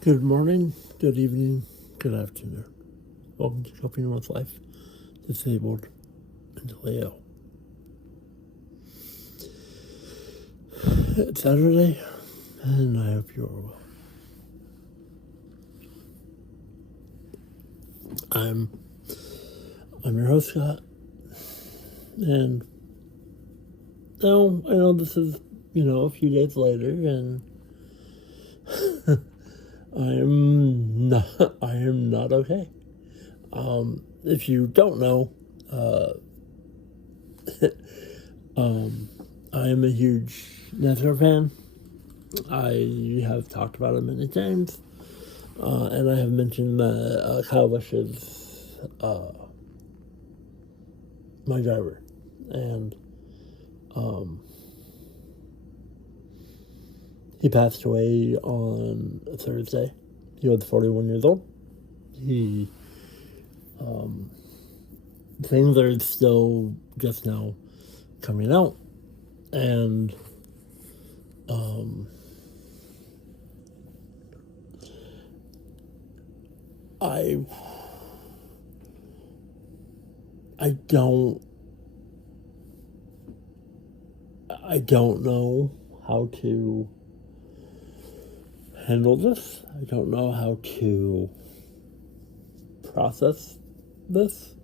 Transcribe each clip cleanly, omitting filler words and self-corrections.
Good morning, good evening, good afternoon. Welcome to Coping with Life, Disabled Mentally Ill. It's Saturday, and I hope you are well. I'm your host, Scott, and now I know this is, a few days later, and I am not okay. If you don't know, I am a huge NASCAR fan. I have talked about it many times, and I have mentioned that KYLE Busch is my driver, and he passed away on Thursday. He was 41 years old. He things are still just now coming out, and I don't know how to handle this. I don't know how to process this.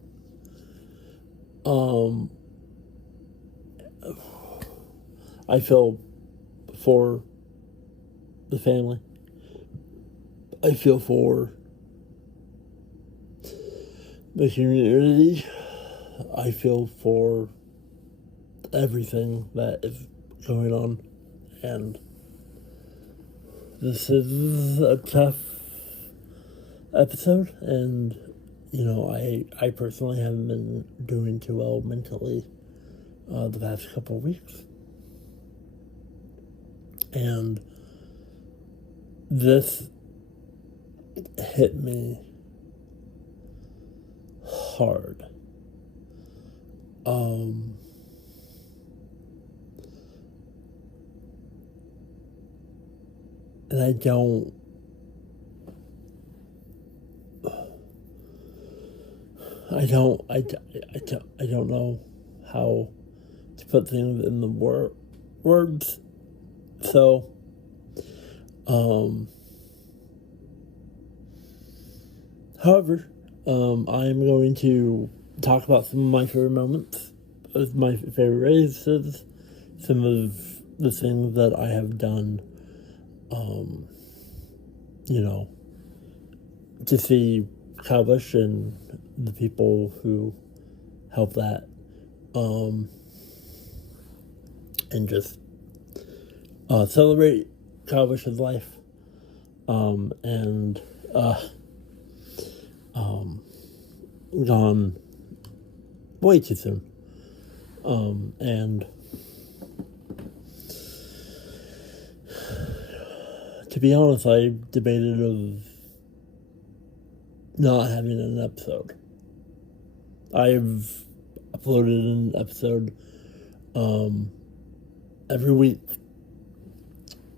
I feel for the family. I feel for the community. I feel for everything that is going on, and this is a tough episode, and I personally haven't been doing too well mentally the past couple of weeks, and this hit me hard. And I don't know how to put things in the words. So, however, I'm going to talk about some of my favorite moments, my favorite races, some of the things that I have done, to see KYLE Busch and the people who help that, and just celebrate KYLE Busch's life, and gone way too soon, and to be honest, I debated of not having an episode. I've uploaded an episode every week.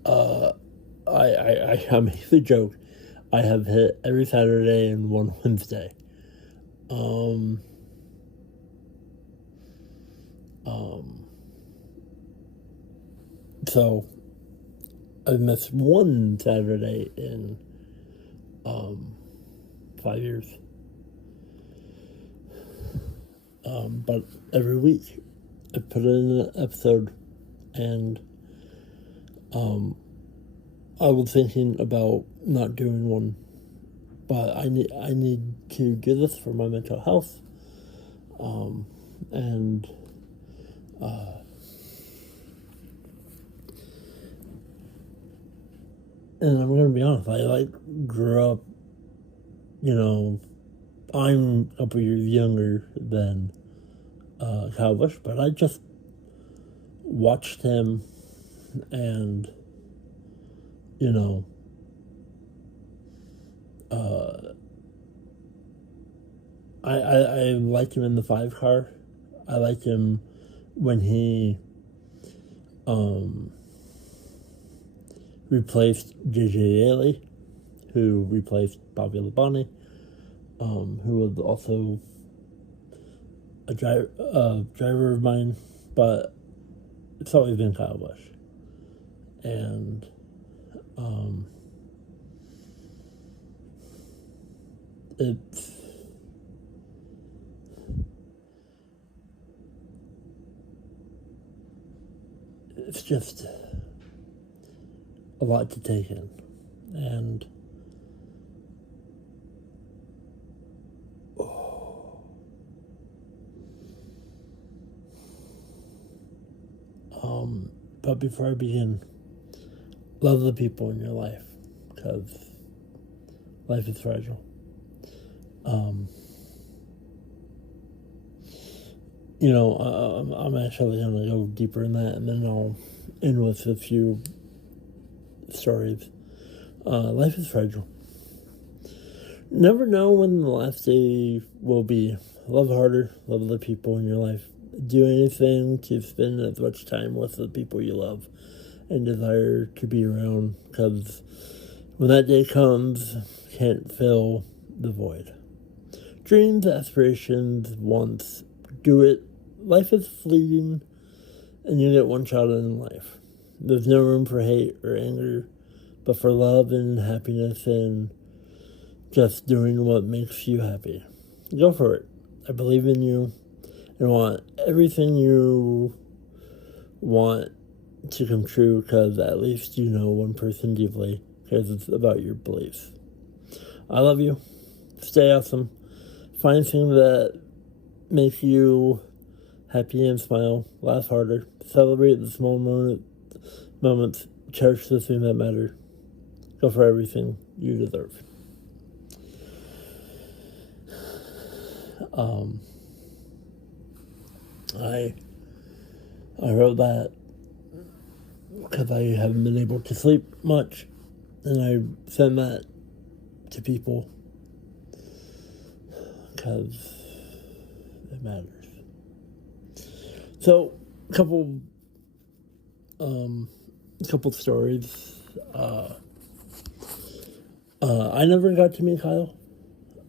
I make the joke, I have hit every Saturday and one Wednesday. So I've missed one Saturday in 5 years. But every week I put in an episode, and I was thinking about not doing one, but I need to do this for my mental health, and I'm gonna be honest, I grew up, I'm a couple years younger than KYLE Busch, but I just watched him, and I like him in the 5 car. I like him when he replaced JJ Daly who replaced Bobby Labonte, who was also a driver of mine, but it's always been Kyle Busch. And it's just a lot to take in. And but before I begin, love the people in your life, because life is fragile. I'm actually going to go deeper in that, and then I'll end with a few stories. Life is fragile. Never know when the last day will be. Love harder, love the people in your life. Do anything to spend as much time with the people you love and desire to be around, because when that day comes, you can't fill the void. Dreams, aspirations, wants, do it. Life is fleeting, and you get one shot in life. There's no room for hate or anger, but for love and happiness and just doing what makes you happy. Go for it. I believe in you and want everything you want to come true, because at least you know one person deeply cares about your beliefs. I love you. Stay awesome. Find things that make you happy and smile. Laugh harder. Celebrate the small moments. Cherish the things that matter. Go for everything you deserve. I wrote that because I haven't been able to sleep much, and I send that to people because it matters. So, a couple stories. I never got to meet Kyle.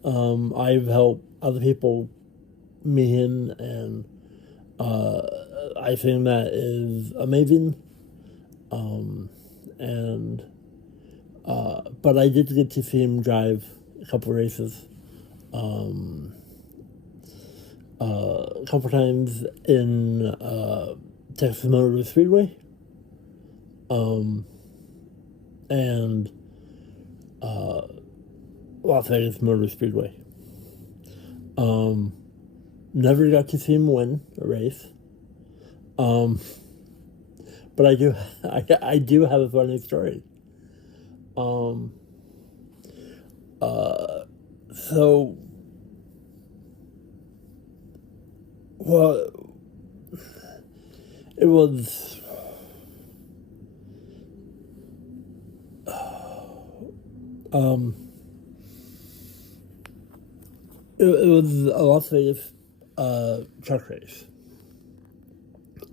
I've helped other people meet him, and I think that is amazing. But I did get to see him drive a couple races. A couple times in Texas Motor Speedway. And Las Vegas Motor Speedway. Never got to see him win a race. But I do have a funny story. It was it was a Las Vegas truck race,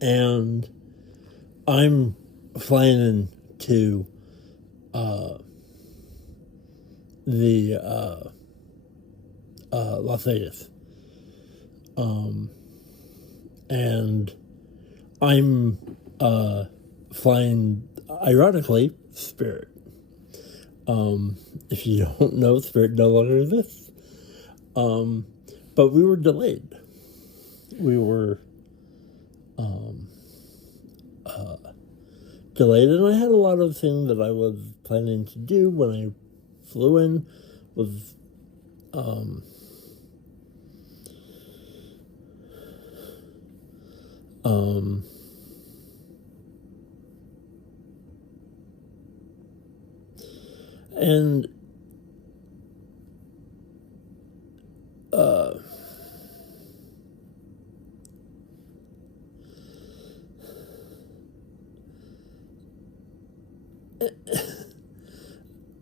and I'm flying into the Las Vegas, and I'm flying, ironically, Spirit. If you don't know, Spirit no longer exists. But we were delayed. We were delayed, and I had a lot of things that I was planning to do when I flew in. Was and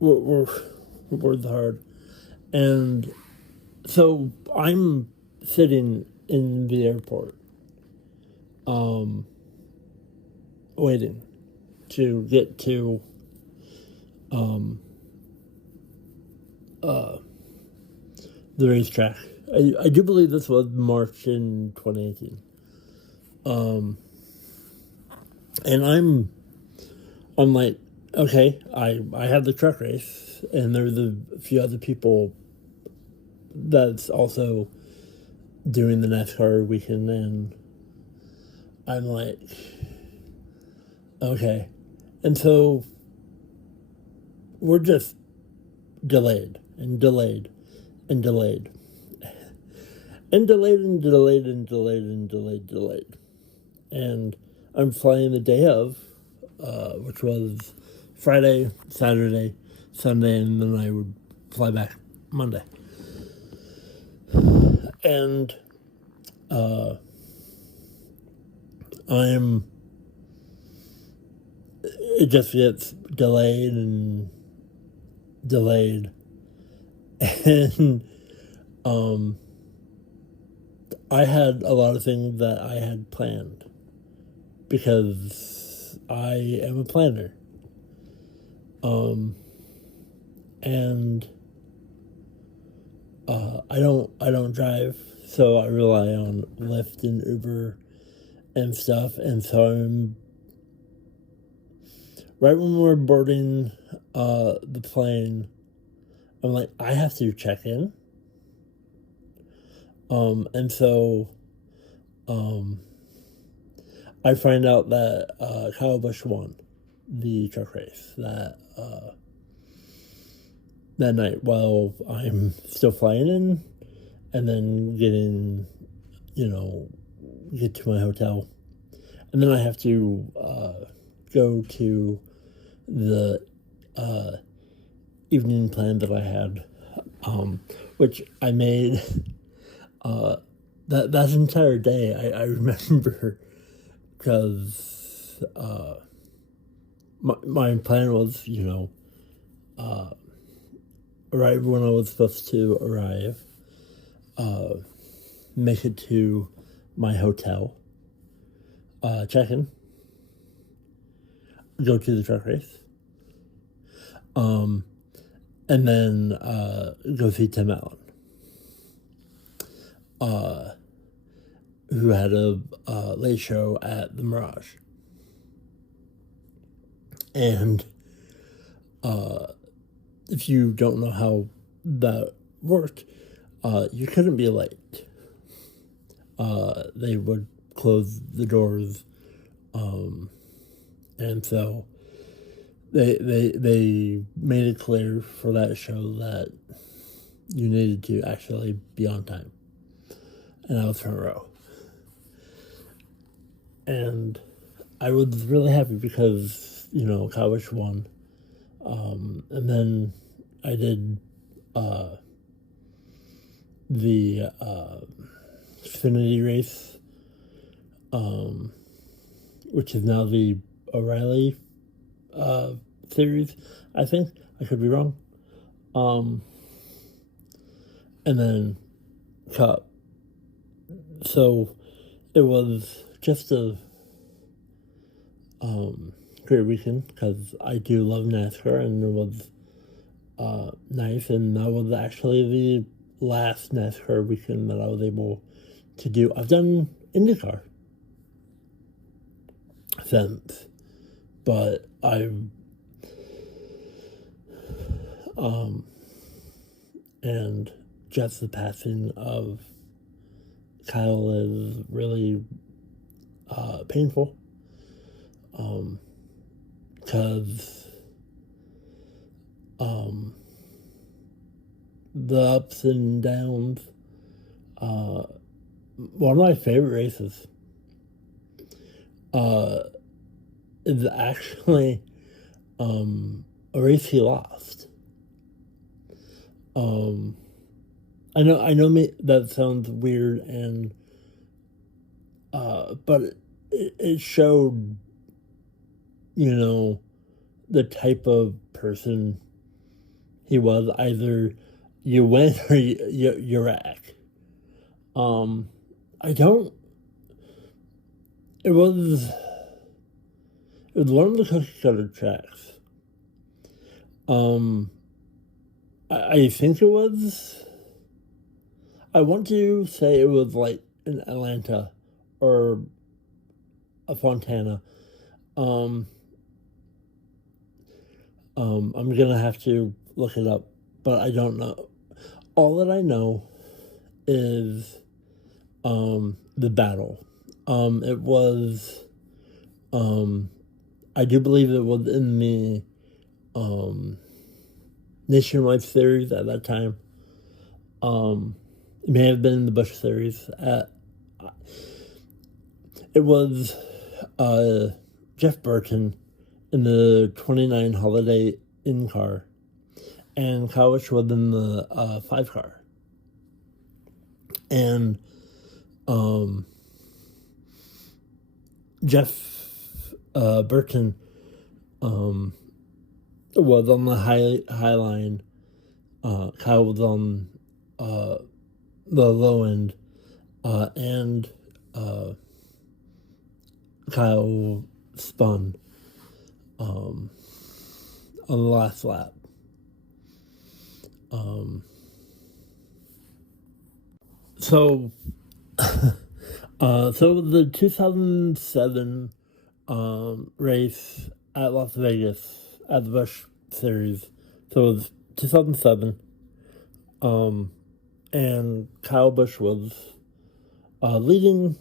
words hard, and so I'm sitting in the airport, waiting to get to the racetrack. I do believe this was March in 2018. And I'm like, okay, I have the truck race, and there's a few other people that's also doing the NASCAR weekend, and I'm like, okay. And so we're just delayed and delayed and delayed and delayed and delayed and delayed and delayed. And I'm flying the day of, which was Friday, Saturday, Sunday, and then I would fly back Monday. And it just gets delayed and delayed. And I had a lot of things that I had planned because I am a planner. And I don't drive, so I rely on Lyft and Uber and stuff. And so I'm right when we're boarding the plane, I'm like, I have to check in. And so I find out that KYLE Busch won the truck race that night while I'm still flying in, and then get to my hotel. And then I have to go to the evening plan that I had, which I made that entire day. I remember because my plan was, arrive when I was supposed to arrive, make it to my hotel, check in, go to the truck race, and then go see Tim Allen, who had a late show at the Mirage. And if you don't know how that worked, you couldn't be late. They would close the doors, and so they made it clear for that show that you needed to actually be on time. And I was front row. And I was really happy because, KYLE Busch won. And then I did the Xfinity race, which is now the O'Reilly series, I think. I could be wrong. And then Cup. So it was just a great weekend because I do love NASCAR, and it was nice. And that was actually the last NASCAR weekend that I was able to do. I've done IndyCar since, but and just the passing of Kyle is really painful, because the ups and downs, one of my favorite races is actually a race he lost. I know that sounds weird, and but it showed, the type of person he was. Either you win or you wreck. It was one of the cookie cutter tracks. I think it was. I want to say it was like in Atlanta or a Fontana. Um, I'm gonna have to look it up, but I don't know. All that I know is the battle. It was. I do believe it was in the Nationwide series at that time. It may have been in the Busch series. It was Jeff Burton in the 29 Holiday Inn car, and Kyle Busch was in the 5 car. And Jeff Burton was on the high line. Kyle was on the low end, and Kyle spun on the last lap. So the 2007 race at Las Vegas at the Busch Series. So it was 2007, and Kyle Busch was leading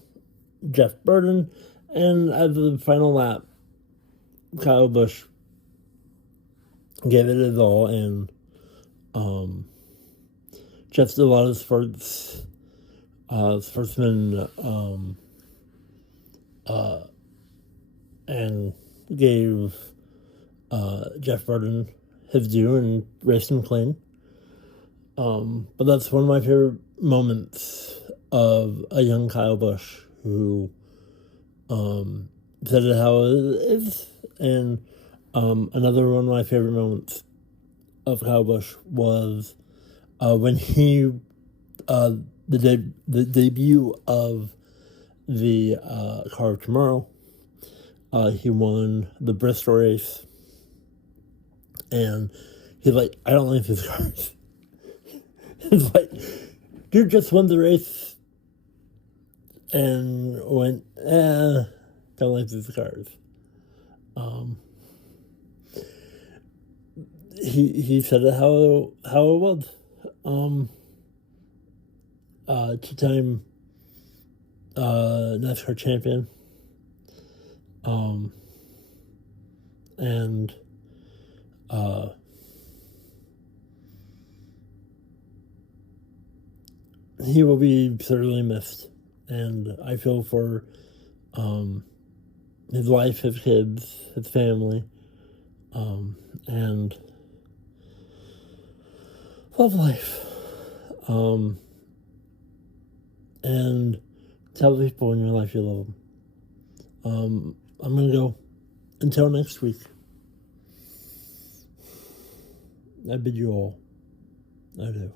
Jeff Burton, and at the final lap, Kyle Busch gave it his all, and Jeff did a lot of sportsman, and gave Jeff Burton his due and raced him clean. But that's one of my favorite moments of a young Kyle Busch who said it how it is. And another one of my favorite moments of Kyle Busch was when he the debut of the Car of Tomorrow. He won the Bristol race, and he's like, I don't like these cars. It's like, dude just won the race and went, don't like these cars. He said it how it was. Two-time NASCAR champion. And he will be certainly missed. And I feel for his wife, his kids, his family, and love life. And tell the people in your life you love them. I'm going to go. Until next week, I bid you all adieu.